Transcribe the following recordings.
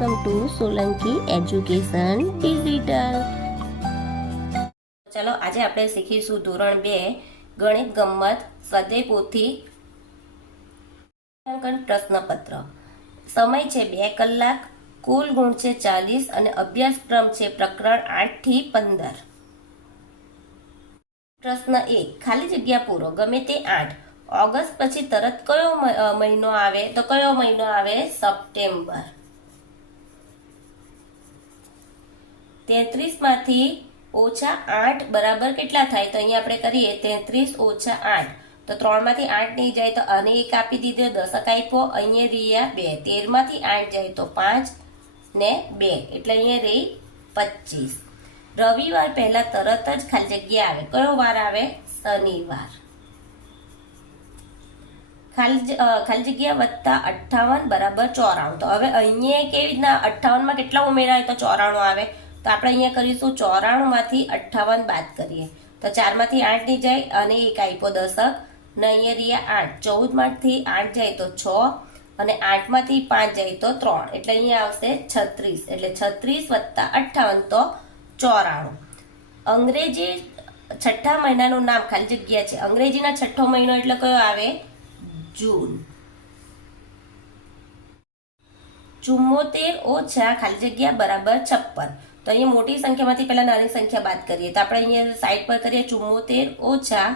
Welcome to Solanki education digital. ચલો આજે આપણે શીખીશું ધોરણ 2 ગણિત ગમ્મત સ્વાધ્યાય પોથી પ્રશ્નપત્ર. સમય છે 2 કલાક, કુલ ગુણ છે 40 અને અભ્યાસક્રમ છે પ્રકરણ 8 થી 15. પ્રશ્ન 1, ખાલી જગ્યા પૂરો. ગમે તે 8. ઓગસ્ટ પછી તરત કયો મહિનો આવે? તો કયો મહિનો આવે? સપ્ટેમ્બર. 33 માંથી -8 બરાબર કેટલા થાય? તો અહીંયા આપણે કરીએ 33 - 8. તો 3 માંથી 8 નહીં જાય તો આને 1 આપી દીધો, દશક આપ્યો, અહીંયા રહ્યા 2. 13 માંથી 8 જાય તો 5 ને 2 એટલે અહીંયા રહી 25. રવિવાર પહેલા તરત જ ખાલી જગ્યા આવે. કયો વાર આવે? શનિવાર. ખાલી જગ્યા વત્તા 58 બરાબર 94. તો હવે અહીંયા કેવી રીતના 58 માં કેટલા ઉમેરાય તો 94 આવે? તો આપણે અહીંયા કરીશું 94 માંથી 58 બાદ કરીએ તો 4 માંથી 8 નહીં જાય અને 1 આપ્યો દશક ને અહીંયા રહ્યા 8. 14 માંથી 8 જાય તો 6 અને 8 માંથી 5 જાય તો 3 એટલે અહીંયા આવશે 36. એટલે 36 વત્તા 58 તો 94. અંગ્રેજી છઠ્ઠા મહિનાનું નામ ખાલી જગ્યા છે. અંગ્રેજીના છઠ્ઠો મહિનો એટલે કયો આવે? જૂન. 74 ઓછા ખાલી જગ્યા બરાબર 56. તો અહીંયા મોટી સંખ્યામાંથી પહેલા નાની સંખ્યા બાદ કરીએ તો આપણે અહીંયા સાઈડ પર કરીએ 74 ઓછા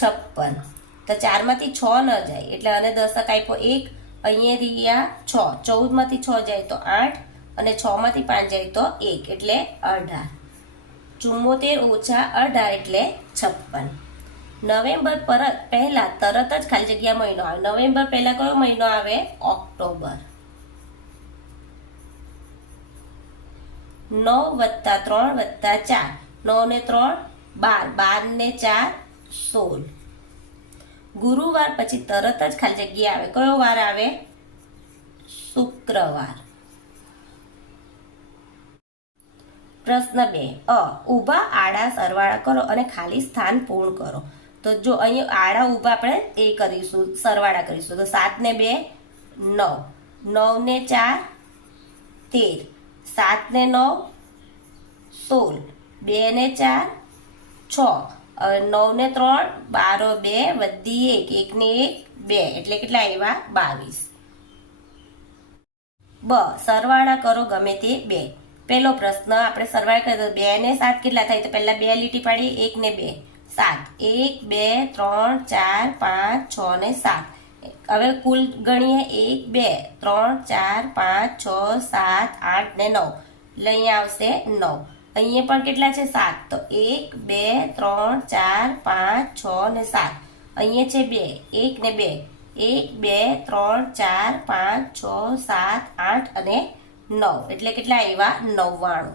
56. તો 4 માંથી 6 ન જાય એટલે આને દશક આપ્યો 1, અહીંયા રહ્યા 6. 14 માંથી 6 જાય તો 8 અને 6 માંથી 5 જાય તો 1 એટલે 18. 74 ઓછા 18 એટલે 56. નવેમ્બર પહેલા તરત જ ખાલી જગ્યા મહિનો આવે. નવેમ્બર પહેલા કયો મહિનો આવે? ઓક્ટોબર. 9 વત્તા 3 વત્તા 4. 9 ને 3 12. 12 ને 4 16. ગુરુવાર પછી તરત જ ખાલી જગ્યા આવે. કયો વાર આવે? શુક્રવાર. પ્રશ્ન 2, ઊભા આડા સરવાળા કરો અને ખાલી સ્થાન પૂર્ણ કરો. તો જો અહીંયા આડા ઊભા આપણે એ કરીશું, સરવાળા કરીશું. તો 7 ને 2 9, 9 ને 4 13, 7 ને 9 16, 2 ને 4 6, 9 ને 3 12, 2 વધી 1, 1 ને 1 2 એટલે કેટલા આવ્યા? 22. સરવાળા કરો ગમે તે 2. પહેલો પ્રશ્ન આપણે સરવાળા કરીએ તો 2 ને 7 કેટલા થાય? તો પહેલા 2 લીટી પાડીએ, 1 ને 2 7, 1 2 3 4 5 6 ને 7. હવે કુલ ગણીએ 1 2 3 4 5 6 7 8 ને 9 એટલે અહીંયા આવશે 9. અહીંયા પણ કેટલા છે? 7. તો 1 2 3 4 5 6 ને 7. અહીંયા છે 2, 1 ને 2 1 2 3 4 5 6 7 8 અને 9 એટલે કેટલા આવ્યા? 99.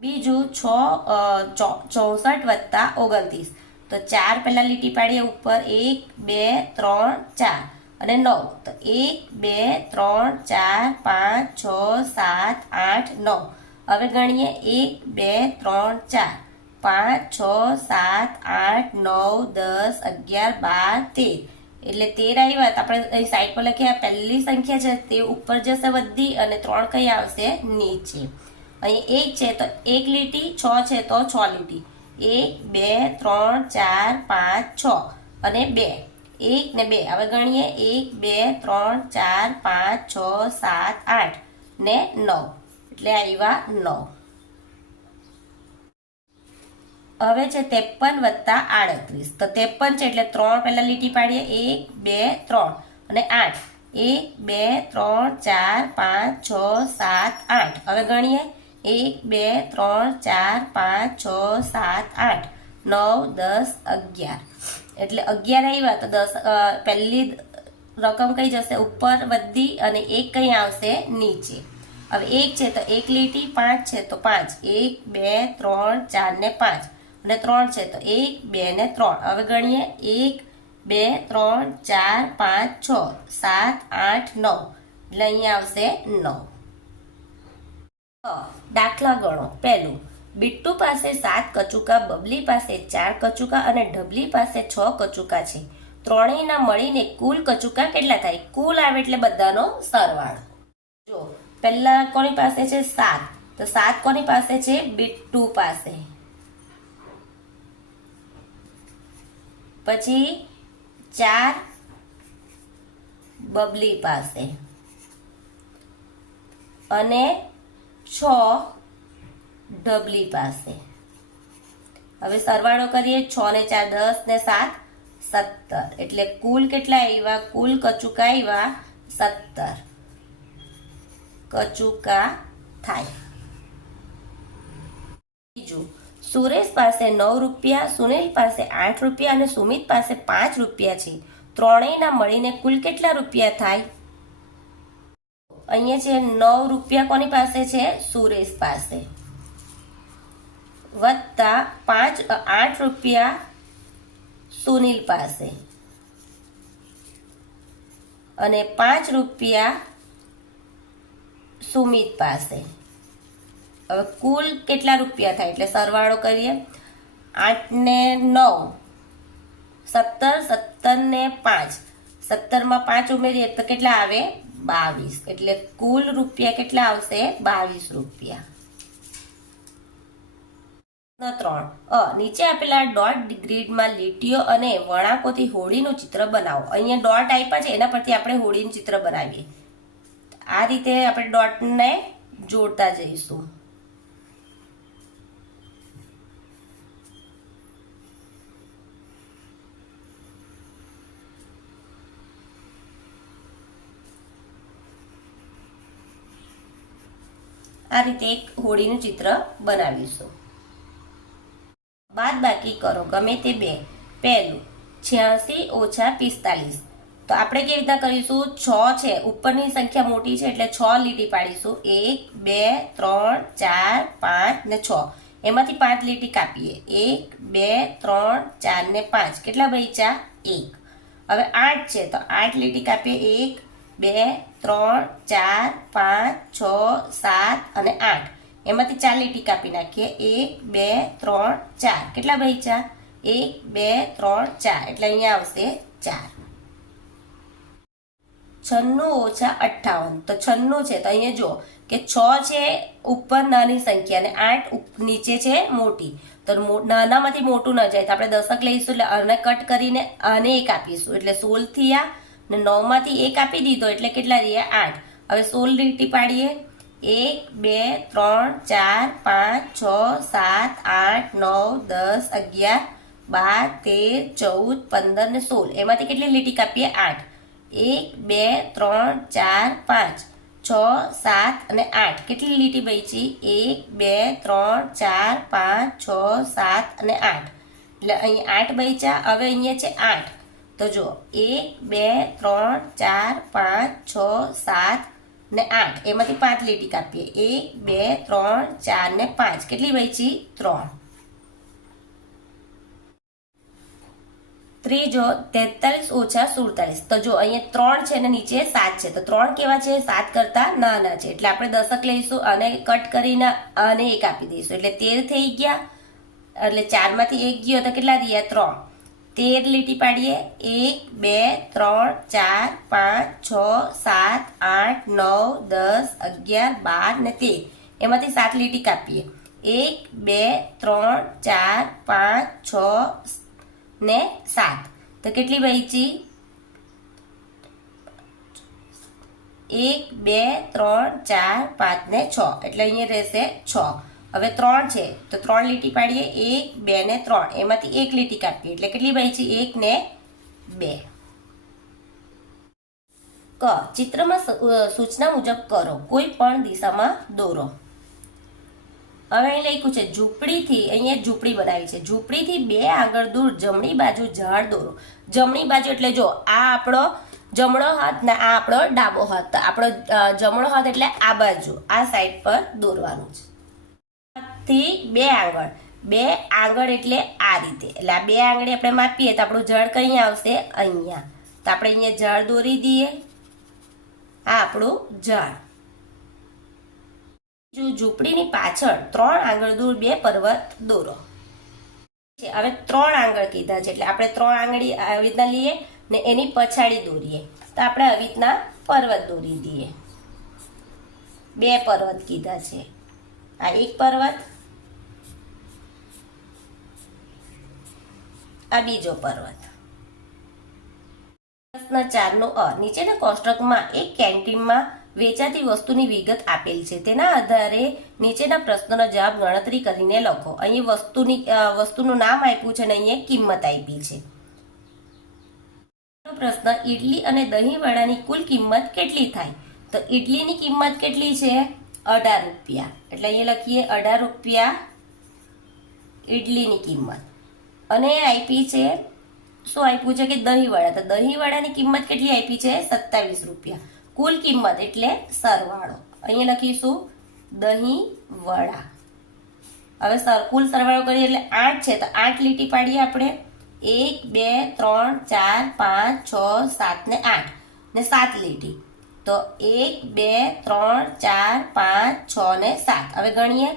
બીજું 64 વત્તા 29. તો 4 પહેલા લીટી પાડીએ ઉપર, 1 2 3 4 અને 9. તો 1 2 3 4 5 6 7 8 9. હવે ગણીએ 1 2 3 4 5 6 7 8 9 10 11 12 13 એટલે 13 આવ્યા. તો આપણે અહીં સાઈડ પર લખીએ પહેલી સંખ્યા છે તે ઉપર જશે વધી અને 3 કઈ આવશે? નીચે. અહીં 1 છે તો 1 લીટી, 6 છે તો 6 લીટી. 1 2 3 4 5 6 અને 2 1 ને 2. હવે ગણીએ 1 2 3 4 5 6 7 8 ને 9 એટલે આવ્યા 9. હવે છે 53 વત્તા 38. તો 53 છે એટલે 3 પહેલા લીટી પાડીએ, 1 2 3 અને 8. 1 2 3 4 5 6 7 8. હવે ગણીએ 1 2 3 4 5 6 7 8 9 10 11 એટલે 11 આવ્યા. તો 10 પહેલી રકમ કઈ જશે? ઉપર વધી અને 1 કઈ આવશે? નીચે. હવે 1 છે તો 1 લીટી, 5 છે તો 5, 1 2 3 4 ને 5 અને 3 છે તો 1 2 ને 3. હવે ગણીએ 1 2 3 4 5 6 7 8 9 એટલે અહીંયા આવશે 9. દાખલા ગણો. પહેલું, બિટ્ટુ પાસે 7 કચુકા, બબલી પાસે 4 કચુકા અને ઢબલી પાસે 6 કચુકા છે. ત્રણેયના મળીને કુલ કચુકા કેટલા થાય? કુલ આવે એટલે બધાનો સરવાળો. જો પહેલા કોની પાસે છે 7, તો 7 કોની પાસે છે? બિટ્ટુ પાસે. પછી 4 બબલી પાસે અને 6 ઢબલી પાસે. હવે સરવાળો કરીએ. 6 ને 4 10 ને 7 17, એટલે કુલ કેટલા આવ્યા? કુલ કચુકા આવ્યા 17 કચુકા થાય. બીજું, સુરેશ પાસે 9 રૂપિયા, સુનિલ પાસે 8 રૂપિયા અને સુમિત પાસે 5 રૂપિયા છે. ત્રણેયના મળીને કુલ કેટલા રૂપિયા થાય? અહીંયા છે 9 રૂપિયા કોની પાસે છે? સુરેશ પાસે, વત્તા 8 રૂપિયા સુનિલ પાસે અને 5 રૂપિયા સુમિત પાસે. હવે કુલ કેટલા રૂપિયા થાય? એટલે સરવાળો કરીએ. 8 ને 9 17, 17 ને 5, 17 માં 5 ઉમેરીએ તો કેટલા આવે? 22. એટલે કુલ રૂપિયા કેટલા આવશે? 22 રૂપિયા. 3 નીચે આપેલા ડોટ ગ્રીડમાં લીટીઓ અને વળાંકોથી હોળીનું ચિત્ર બનાવો. અહીંયા ડોટ આપ્યા છે, એના પરથી આપણે હોળીનું ચિત્ર બનાવીએ. આ રીતે આપણે ડોટને જોડતા જઈશું. આ રીતે એક હોળીનું ચિત્ર બનાવીશું. બાદ બાકી કરો ગમે તે બે. પહેલું 86 ઓછા 45. તો આપણે કેવી રીતના કરીશું? 6 છે, ઉપરની સંખ્યા મોટી છે એટલે 6 લીટી પાડીશું. 1 2 3 4 5 ને 6. એમાંથી 5 લીટી કાપીએ. 1 2 3 4 ને 5. કેટલા બચ્યા? 1. હવે 8 છે તો 8 લીટી કાપીએ. 1 2 3 4 5 6 7 અને 8. એમાંથી 4 લીટી કાપી નાખીએ. 1 2 3 4. કેટલા બચ્યા? 1 2 3 4. એટલે અહીંયા આવશે 4. 96 ઓછા 58. તો 96 છે તો અહીંયા જો કે 6 છે ઉપર નાની સંખ્યા અને 8 નીચે છે મોટી. તો નાનામાંથી મોટું ન જાય તો આપણે દશક લઈશું એટલે આને કટ કરીને આને 1 આપીશું એટલે 16 થયા અને 9 માંથી 1 આપી દીધો એટલે કેટલા રહ્યા? 8. હવે 16 લીટી પાડીએ. 1 2 3 4 5 6 7 8 9 10 11 12 13 14 15 ને 16. એમાંથી કેટલી લીટી કાપીએ? 8. 1 2 3 4 5 6 7 અને 8. કેટલી લીટી બચી? 1 2 3 4 5 6 7 અને 8. એટલે અહીં 8 બચ્યા. હવે અહીંયા છે 8. તો જો 1 2 3 4 5 6 7 ને 8. એમાંથી 5 લીટી કાપીએ. 1 2 3 4 ને 5. કેટલી બચી? 3. ત્રીજો 43 ઓછા 47. તો જો અહીંયા 3 છે અને નીચે 7 છે. તો 3 કેવા છે? 7 કરતા નાના છે એટલે આપણે દશક લઈશું અને કટ કરીને આને 1 આપી દઈશું એટલે 13 થઈ ગયા. એટલે 4 માંથી 1 ગયો તો કેટલા રહ્યા? 3. 13 લીટી પાડીએ. 1 2 3 4 5 6 7 8 9 10 11 12 ને 13. એમાંથી 7 લીટી કાપીએ. 1 2 3 4 5 6 ને 7. તો કેટલી બચી? 1 2 3 4 5 ને 6. એટલે અહીંયા રહેશે 6. હવે 3 છે તો 3 લીટી પાડીએ. 1 2 ને 3. એમાંથી 1 લીટી કાપીએ એટલે કેટલી બચી? 1 ને 2. ચિત્રમાં સૂચના મુજબ કરો. કોઈ પણ દિશામાં દોરો. હવે અહીં લખ્યું છે ઝૂંપડીથી. અહીંયા ઝૂંપડી બનાવી છે. ઝૂંપડીથી 2 આગળ દૂર જમણી બાજુ ઝાડ દોરો. જમણી બાજુ એટલે જો આ આપણો જમણો હાથ ને આ આપણો ડાબો હાથ. આપણો જમણો હાથ એટલે આ બાજુ આ સાઈડ પર દોરવાનું છે. થી 2 આંગળ. 2 આંગળ એટલે આ રીતે. એટલે આ 2 આંગળી આપણે માપીએ તો આપણું ઝાડ કઈ આવશે? અહીંયા. તો આપણે અહીંયા ઝાડ દોરી દઈએ. આ આપણું ઝાડ. ઝૂંપડીની પાછળ 3 આંગળ દૂર 2 પર્વત દોરો. હવે 3 આંગળ કીધા છે એટલે આપણે 3 આંગળી આવી રીતના લઈએ. ને એની પછાડી દોરીએ. તો આપણે આવી રીતના પર્વત દોરી દઈએ. 2 પર્વત કીધા છે. આ એક પર્વત, આ બીજો પર્વત. પ્રશ્ન 4 નો અ. નીચેના કોષ્ટકમાં એક કેન્ટીનમાં વેચાતી વસ્તુની વિગત આપેલ છે. તેના આધારે નીચેના પ્રશ્નોનો જવાબ ગણતરી કરીને લખો. અહીં વસ્તુનું નામ આપ્યું છે અને અહીંયા કિંમત આપી છે. પ્રશ્ન, ઈડલી અને દહીં વડાની કુલ કિંમત કેટલી થાય? તો ઈડલીની કિંમત કેટલી છે? 18 રૂપિયા. એટલે અહીંયા લખીએ 18 રૂપિયા ઈડલીની કિંમત. અને આપી છે, શું આપ્યું છે કે દહીં વડા. તો દહીં વડાની કિંમત કેટલી આપી છે? 27 રૂપિયા. કુલ કિંમત એટલે સરવાળો. અહીંયા લખીશું દહીં વડા. હવે કુલ સરવાળો કરીએ એટલે 8 છે, તો 8 લીટી પાડીએ આપણે. 1 2 3 4 5 6 7 ને 8 ને 7 લીટી. તો 1 2 3 4 5 6 ને 7. હવે ગણીએ.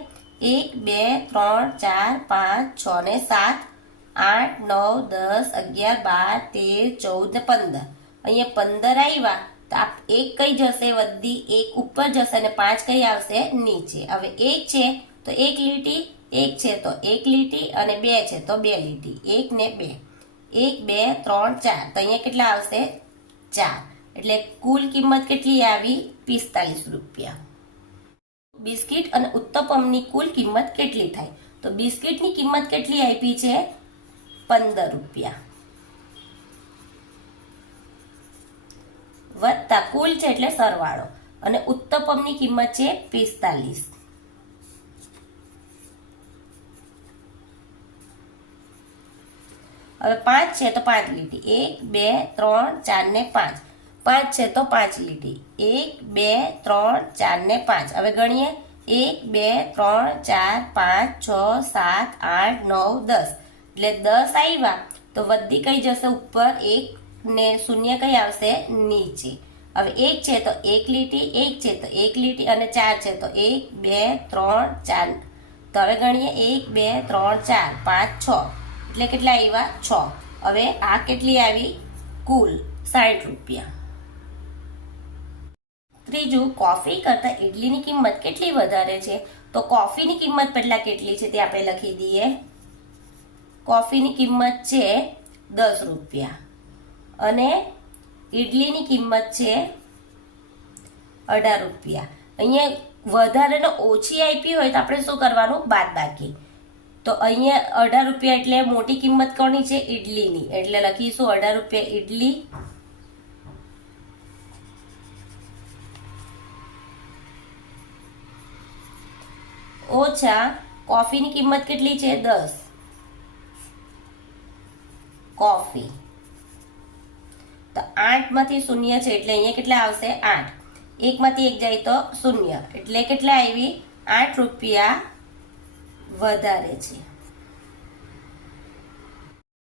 1 2 3 4 5 6 ને 7, 8 9 10 11 12 13 14 ને 15. અહીંયા 15 આવ્યા તો આ 1 કઈ જશે? વધી 1 ઉપર જશે અને 5 કઈ આવશે? નીચે. હવે 1 છે તો 1 લીટી, 1 છે તો 1 લીટી અને 2 છે તો 2 લીટી. 1 ને 2, 1 2 3 4. તો અહીંયા કેટલા આવશે? 4. એટલે કુલ કિંમત કેટલી આવી? 45 રૂપિયા. બિસ્કિટ અને ઉત્તપમની કુલ કિંમત કેટલી થાય? તો બિસ્કિટની કિંમત કેટલી આપી છે? 15 રૂપિયા. વત્તા કુલ છે એટલે સરવાળો, અને ઉત્તપમની કિંમત છે 45. હવે 5 છે તો 5 લીટી. 1 2 3 4 ને 5. 5 છે તો 5 લીટી. 1 2 3 4 ને 5. હવે ગણીએ. 1 2 3 4 5 6 7 8 9 10. એટલે 10 આવ્યા તો વધી કઈ જશે? ઉપર. 1 ને 0 કઈ આવશે? નીચે. હવે 1 છે તો 1 લીટી, 1 છે તો 1 લીટી અને 4 છે તો 1 2 3 4. તો હવે ગણીએ. 1 2 3 4 5 6. એટલે કેટલા આવ્યા? 6. હવે આ કેટલી આવી? કુલ 60 રૂપિયા. ત્રીજું, કોફી કરતા ઇડલીની કિંમત કેટલી વધારે છે? તો કોફીની કિંમત પહેલા કેટલી છે તે આપણે લખી દઈએ. કોફીની કિંમત છે 10 રૂપિયા અને ઇડલીની કિંમત છે 18 રૂપિયા. અહીંયા વધારે ને ઓછી આપી હોય તો આપણે શું કરવાનું? બાદબાકી. તો અહીંયા 18 રૂપિયા એટલે મોટી કિંમત કોની છે? ઇડલીની. એટલે લખીશું 18 રૂપિયા ઇડલી ઓછા કોફીની કિંમત કેટલી છે? 10. કોફી. તો 8 માંથી 0 છે એટલે અહીંયા કેટલા આવશે? 8. 1 માંથી 1 જાય તો 0. એટલે કેટલા આવી? 8 રૂપિયા વધારે છે.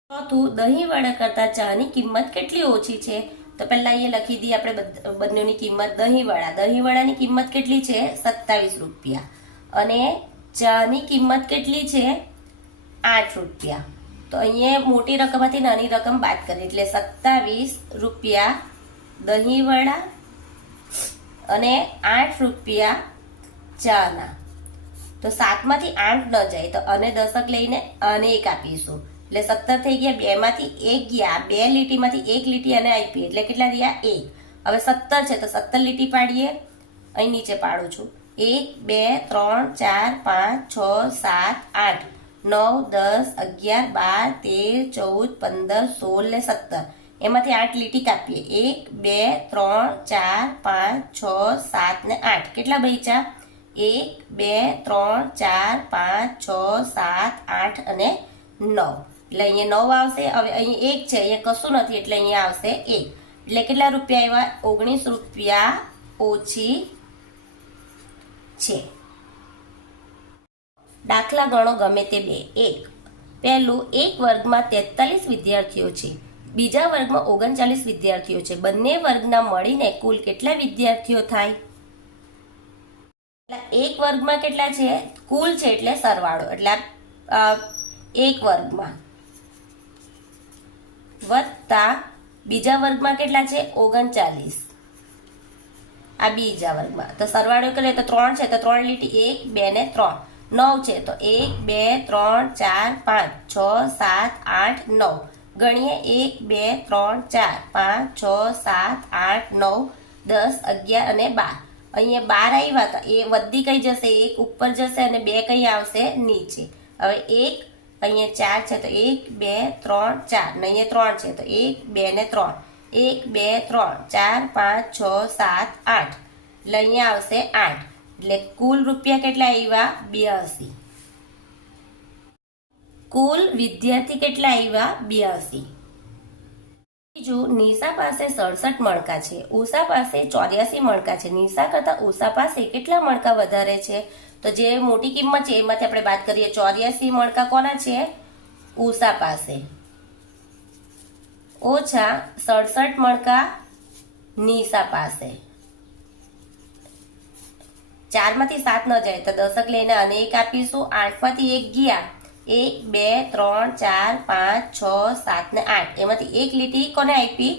ચોથું, દહીં વડા કરતા ચાની કિંમત કેટલી ઓછી છે? તો પહેલા અહીંયા લખી દઈએ આપણે બંનેની કિંમત. દહીં વડાની કિંમત કેટલી છે? 27 રૂપિયા અને ચાની કિંમત કેટલી છે? 8 રૂપિયા. તો અહીંયા મોટી રકમમાંથી નાની રકમ બાદ કરી એટલે 27 રૂપિયા દહીં વડા અને 8 રૂપિયા ચાના. તો 7 માંથી 8 ન જાય તો અને દશક લઈને અને 1 આપીશું એટલે 17 થઈ ગયા. 2 માંથી 1 ગયા, 2 લીટીમાંથી 1 લીટી અને આપી એટલે કેટલા થયા? 1. હવે 17 છે તો 17 લીટી પાડીએ. અહીં નીચે પાડું છું. 1 2 3 4 5 6 7 8 9 10 11 12 13 14 15 16 ને 17. એમાંથી 8 લીટી કાપીએ. 1 2 3 4 5 6 7 ને 8. કેટલા બચ્યા? 1 2 3 4 5 6 7 8 અને 9. એટલે અહીંયા 9 આવશે. હવે અહીંયા 1 છે, અહીંયા કશું નથી એટલે અહીંયા આવશે 1. એટલે કેટલા રૂપિયા આવ્યા? 19 રૂપિયા ઓછી છે. દાખલા ગણો ગમે તે બે. 1. પહેલું, એક વર્ગમાં 43 વિદ્યાર્થીઓ છે, બીજા વર્ગમાં 39 વિદ્યાર્થીઓ છે. બંને વર્ગના મળીને કુલ કેટલા વિદ્યાર્થીઓ થાય? એક વર્ગમાં કેટલા છે? કુલ છે એટલે સરવાળો. એટલે એક વર્ગમાં વત્તા બીજા વર્ગમાં કેટલા છે? 39. આ બીજા વર્ગમાં. તો સરવાળો કરીએ તો 3 છે, તો 3 લીટી 1 2 ને 3. 9 છે તો 1 2 3 4 5 6 7 8 9. ગણીએ 1 2 3 4 5 6 7 8 9 10 11 અને 12. અહીંયા 12 આવ્યા હતા, એ વધી કઈ જશે? 1 ઉપર જશે અને 2 કઈ આવશે? નીચે. હવે 1 અહીંયા 4 છે તો 1 2 3 4 ને અહીંયા 3 છે તો 1 2 ને 3. 1 2 3 4 5 6 7 8. એટલે અહીંયા આવશે 8. એટલે કુલ રૂપિયા કેટલા આવ્યા? 82. કુલ વિદ્યાર્થી કેટલા આવ્યા? 82. બીજું, નિશા પાસે 67 મણકા છે, ઉષા પાસે 84 મણકા છે. નિશા કરતા ઉષા પાસે કેટલા મણકા વધારે છે? તો જે મોટી કિંમત છે એમાંથી આપણે વાત કરીએ. 84 મણકા કોના છે? ઉષા પાસે. ઓછા 67 મણકા નિશા પાસે. 4 માંથી 7 ન જાય તો દશક લઈને અને 1 આપીશું. 8 માંથી 1 ગયા. 1 2 3 4 5 6 7 ને 8. એમાંથી એક લીટી કોને આપી?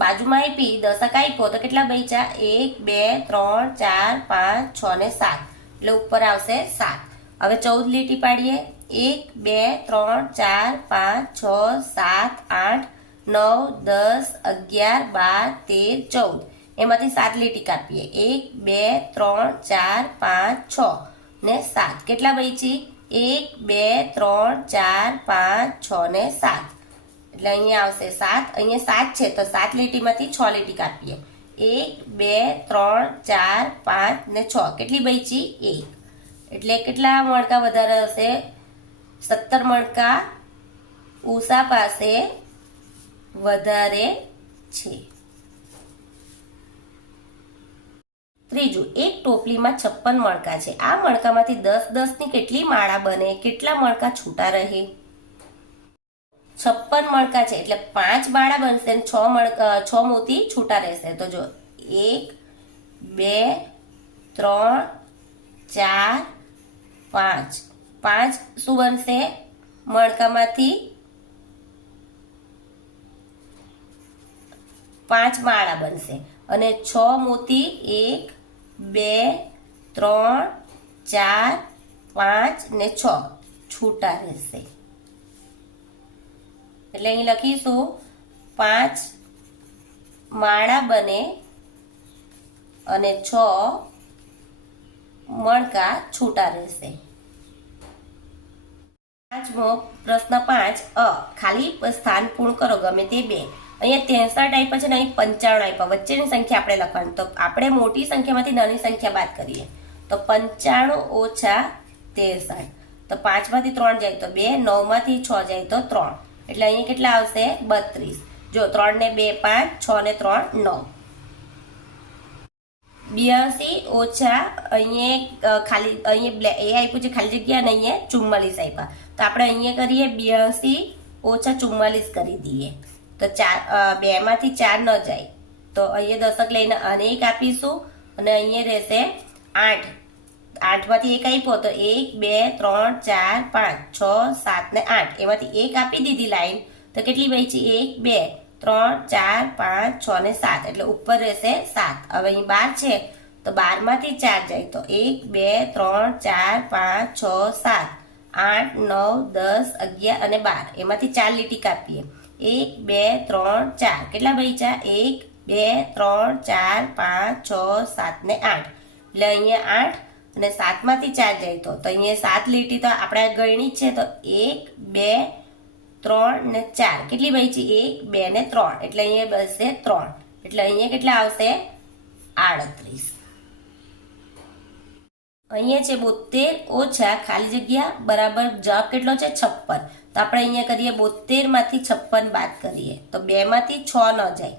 બાજુમાં આપી. દશક આપ્યો તો કેટલા બચ્યા? 1 2 3 4 5 6 ને 7. એટલે ઉપર આવશે 7. હવે 14 લીટી પાડીએ. 1 2 3 4 5 6 7 8 9 10 11 12 13 14. એમાંથી 7 લીટી કાપીએ. 1 2 3 4 5 6 ને 7. કેટલા બચી? 1 2 3 4 5 6 ને 7. એટલે અહીંયા આવશે 7. અહીંયા 7 છે તો 7 લીટીમાંથી 6 લીટી કાપીએ. 1 2 3 4 5 ને 6. કેટલી બચી? 1. એટલે કેટલા મણકા વધારે હશે? 17 મણકા ઉષા પાસે વધારે છે. ત્રીજું, એક ટોપલીમાં 56 મણકા છે. આ મણકામાંથી 10 10 ની કેટલી માળા બને? કેટલા મણકા છૂટા રહે? 56 મણકા છે એટલે 5 માળા બનશે અને 6 મોતી છૂટા રહેશે. તો જો 1 2 3 4 5. 5 શું બનશે? મણકામાંથી 5 માળા બનશે અને 6 મોતી 1 2 3 4 5 ને 6 છૂટા રહેશે. એટલે અહીં લખીશું 5 માળા બને અને 6 મણકા છૂટા રહેશે. પાંચમો પ્રશ્ન 5 અ ખાલી સ્થાન પૂર્ણ કરો ગમે તે બે. અહીંયા 63 આપ્યા છે ને અહીં 95 આપ્યા. વચ્ચેની સંખ્યા આપણે લખવાની. તો આપણે મોટી સંખ્યામાંથી નાની સંખ્યા બાદ કરીએ. તો 95 ઓછા 63. તો 5 માંથી 3 જાય તો 2, 9 માંથી 6 જાય તો 3. એટલે અહીંયા કેટલા આવશે? 32. જો 3 ને 2 5, 6 ને 3 9. 82 ઓછા અહીંયા ખાલી અહીંયા એ આપ્યું છે ખાલી જગ્યા અને અહીંયા 44 આપ્યા. તો આપણે અહીંયા કરીએ 82 ઓછા 44 કરી દઈએ. તો 2 માંથી 4 ન જાય તો અહીંયા દશક લઈને અને 1 આપીશું અને અહીંયા રહેશે 8. 8 માંથી 1 આપ્યો તો 1 2 3 4 5 6 7 ને 8. એમાંથી 1 આપી દીધી લાઈન તો કેટલી બચી? 1 2 3 4 5 6 ને 7. એટલે ઉપર રહેશે 7. હવે અહીં 12 છે તો 12 માંથી 4 જાય તો 1 2 3 4 5 6 7 8 9 10 11 અને 12. એમાંથી 4 લીટી કાપીએ. 1 2 3 4. કેટલા બચ્યા? 1 2 3 4 5 6 7 ને 8. એટલે અહીંયા 8 અને 7 માંથી 4 જાય તો અહીંયા 7 લીટી તો આપણે ગણી છે તો 1 2 3 ને 4. કેટલી બચી? 1 2 ને 3. એટલે અહીંયા બચશે 3. એટલે અહીંયા કેટલા આવશે? 38. અહીંયા છે 72 ઓછા ખાલી જગ્યા બરાબર જવાબ કેટલો છે? 56. તો આપણે અહીંયા કરીએ 72 માંથી 56 બાદ કરીએ તો 2 માંથી 6 ન જાય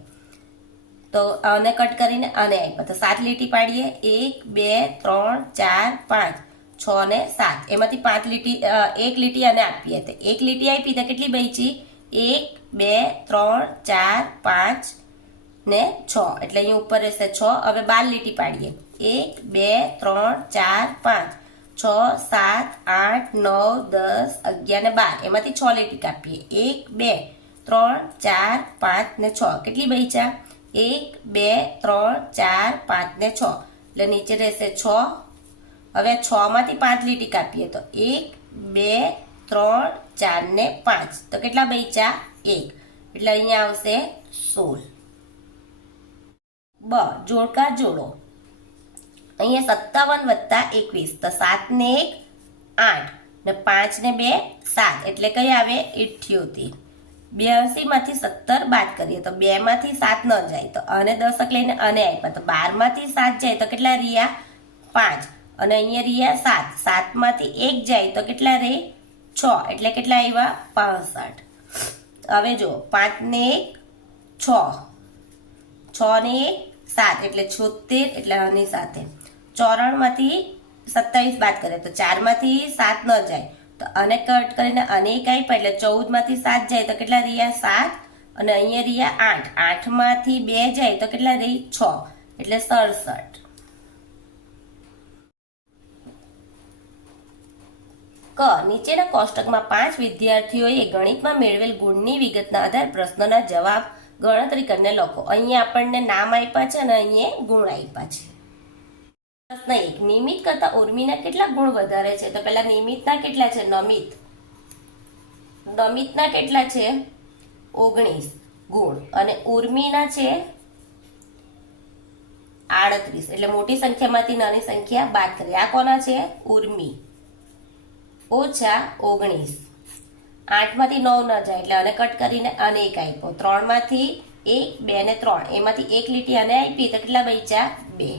તો આને કટ કરીને આને આપ્યા તો 7 લીટી પાડીએ. 1 2 3 4 5 6 ને 7. એમાંથી 5 લીટી 1 લીટી આને આપીએ તો 1 લીટી આપી તો કેટલી બચી? 1 2 3 4 5 ને 6. એટલે અહીંયા ઉપર રહેશે 6. હવે 12 લીટી પાડીએ. 1 2 3 4 5 6 7 8 9 10 11 ને 12. એમાંથી 6 લીટી કાપીએ. 1 2 3 4 5 ને 6 કેટલી બચ્યા 1 2 3 4 5 ને 6 એટલે નીચે રહેશે 6. હવે 6 માંથી 5 લીટી કાપીએ તો 1 2 3 4 ને 5 તો કેટલા બચ્યા 1 એટલે અહીંયા આવશે 16. બ જોડકા જોડો. અહીંયા 57 + 21 તો 7 ને 1 8 ને 5 ને 2 7 એટલે કઈ આવે 78. 82 માંથી 17 બાદ કરીએ તો 2 માંથી 7 ન જાય તો અને 10 લઈને અને આપ્યા તો 12 માંથી 7 જાય તો કેટલા રહ્યા 5 અને અહીંયા રહ્યા 7 7 માંથી 1 જાય તો કેટલા રહે 6 એટલે કેટલા આવ્યા 65. હવે જો 5 ને 1 6 6 ને 1 7 એટલે 76 એટલે આની સાથે 94 માંથી 27 બાદ કરીએ તો 4 માંથી 7 ન જાય તો અને કટ કરીને અને એક આપ્યા એટલે 14 માંથી 7 જાય તો કેટલા રહ્યા 7 અને અહીંયા રહ્યા 8 8 માંથી 2 જાય તો કેટલા રહી 6 એટલે 67. ક નીચેના કોષ્ટકમાં 5 વિદ્યાર્થીઓએ ગણિતમાં મેળવેલ ગુણની વિગતના આધારે પ્રશ્નના જવાબ ગણતરી કરીને લખો. અહીંયા આપણને નામ આપ્યા છે અને અહીંયા ગુણ આપ્યા છે. પ્રશ્ન 1 નિમિત કરતા ઉર્મિના કેટલા ગુણ વધારે છે તો પહેલા નિમિતના કેટલા છે નમિતના કેટલા છે 19 ગુણ અને ઉર્મિના છે 38 એટલે મોટી સંખ્યામાંથી નાની સંખ્યા બાદ કરીએ. આ કોના છે ઉર્મિ ઓછા 19 8 માંથી 9 ન જાય એટલે અને કટ કરીને અને એક આપ્યો 3 માંથી 1 2 ને 3 એમાંથી એક લીટી અને આપી તો કેટલા બચ્યા 2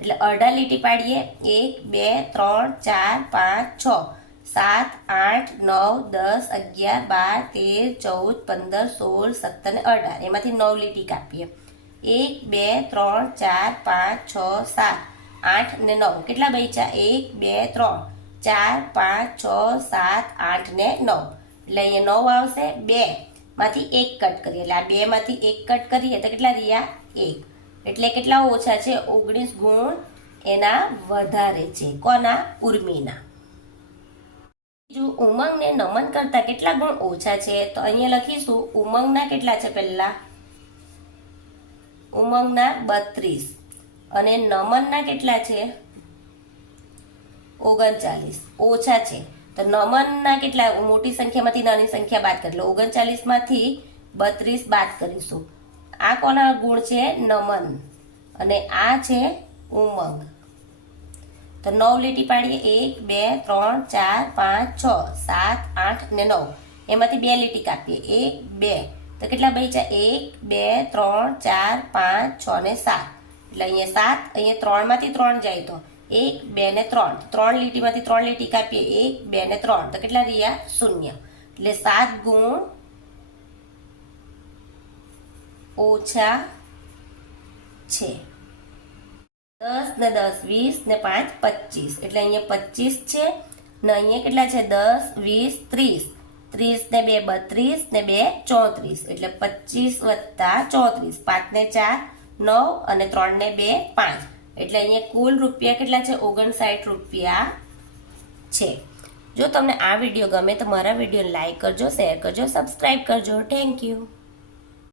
એટલે 18 લીટી પાડીએ 1 2 3 4 5 6 7 8 9 10 11 12 13 14 15 16 17 ને 18 એમાંથી 9 લીટી કાપીએ 1 2 3 4 5 6 7 8 ને 9 કેટલા બચ્યા 1 2 3 4 5 6 7 8 ને 9 એટલે અહીંયા 9 આવશે 2 માંથી 1 કટ કરીએ એટલે આ 2 માંથી 1 કટ કરીએ તો કેટલા રહ્યા 1 એટલે કેટલા ઓછા છે 19 ગુણ એના વધારે છે કોના ઉર્મિના. બીજું ઉમંગને નમન કરતા કેટલા ગુણ ઓછા છે તો અહીંયા લખીશું ઉમંગના કેટલા છે પહેલા ઉમંગના 32 અને નમનના કેટલા છે 39 ઓછા છે તો નમનના કેટલા મોટી સંખ્યામાંથી નાની સંખ્યા બાદ કરી લો 39 માંથી 32 બાદ કરીશું. આ કોના ગુણ છે નમન અને આ છે ઉમંગ તો 9 લીટી પાડીએ 1 2 3 4 5 6 7 8 ને 9 એમાંથી 2 લીટી કાપીએ 1 2 તો કેટલા બચ્યા 1 2 3 4 5 6 ને 7 એટલે અહીંયા 7 અહીંયા 3 માંથી 3 જાય તો 1 2 ને 3 3 લીટીમાંથી 3 લીટી કાપીએ 1 2 ને 3 તો કેટલા રહ્યા 0 એટલે 7 ગુણ ઓછા છે. 10 ને 10 20 ને 5 25 એટલે અહીંયા 25 છે ને અહીંયા કેટલા છે 10 20 30 30 ને 2 32 ને 2 34 એટલે 25 + 34 5 ને 4 9 અને 3 ને 2 5 એટલે અહીંયા કુલ રૂપિયા કેટલા છે 59 રૂપિયા છે. જો તમને આ વિડીયો ગમે તો મારા વિડીયો લાઈક કરજો શેર કરજો સબસ્ક્રાઈબ કરજો. Thank you.